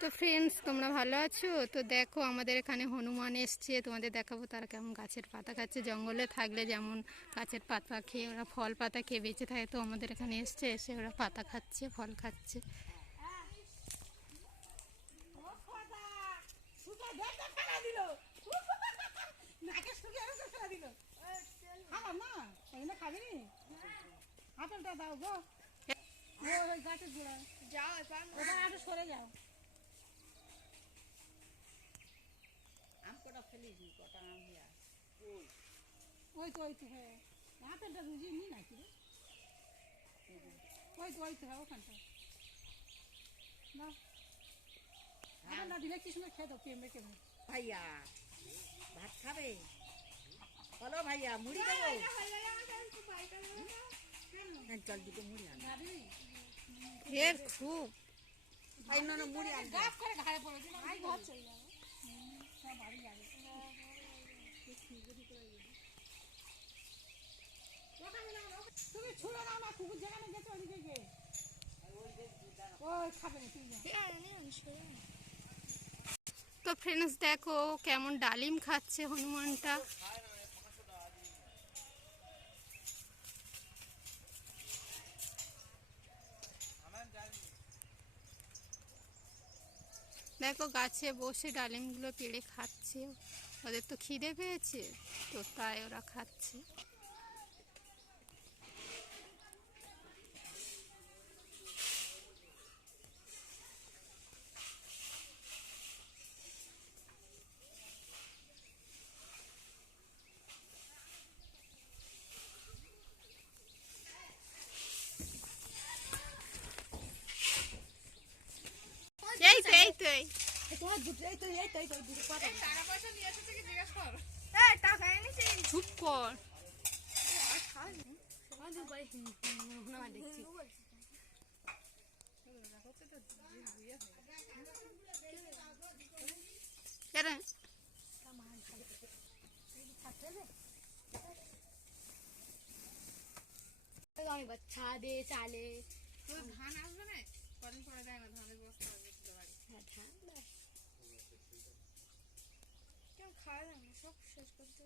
তো ফ্রেন্ডস, তোমরা ভালো আছো? তো দেখো, আমাদের এখানে হনুমান এসছে, তোমাদের দেখাবো তারা কেমন গাছের পাতা খাচ্ছে। জঙ্গলে থাকলে যেমন গাছের পাতা খেয়ে ওরা ফল পাতা খেয়ে বেঁচে থাকে, তো আমাদের এখানে এসছে, এসে ওরা পাতা খাচ্ছে, ফল খাচ্ছে। সরে যাও। ওই তো হ্যাঁ, আপেলটা রুজি নি নাকি রে? ওই তো হ্যাঁ, ওখানটা না আপেলটা দিলে কি সুন্দর খেয়ে দাও, কেমনে কেমনে। ভাইয়া ভাত খাবে? বলো ভাইয়া, মুড়ি দেবো? চল দুটো মুড়ি আন। এর খুব মুড়ি আন। গাছ করে ঘাড়ে পড়ে দিন, আই ঘর চলে যাবো। সব বাড়ি যাবে। তুমি ছুড়ে দাও না, কুকুর যেখানে গেছে ওদিকে গিয়ে ওই খাবে না তুমি। তো ফ্রেন্ডস, দেখো কেমন ডালিম খাচ্ছে হনুমানটা। দেখো গাছে বসে ডালিমগুলো পেড়ে খাচ্ছে। ওদের তো খিদে পেয়েছে, তো তাই ওরা খাচ্ছে। তোমার দুটো এই তো দুটো কথা টাকা পয়সা নিয়ে এসেছে কি জিজ্ঞেস কর। টাকা এনেছি। চুপ কর। দেখছি ছাদে চালে ধান আসবে না, কদিন পরে দেয় না, ধানের বস্তা আসবে বাড়ি। কেউ খাওয়া যায় না, সব শেষ করতে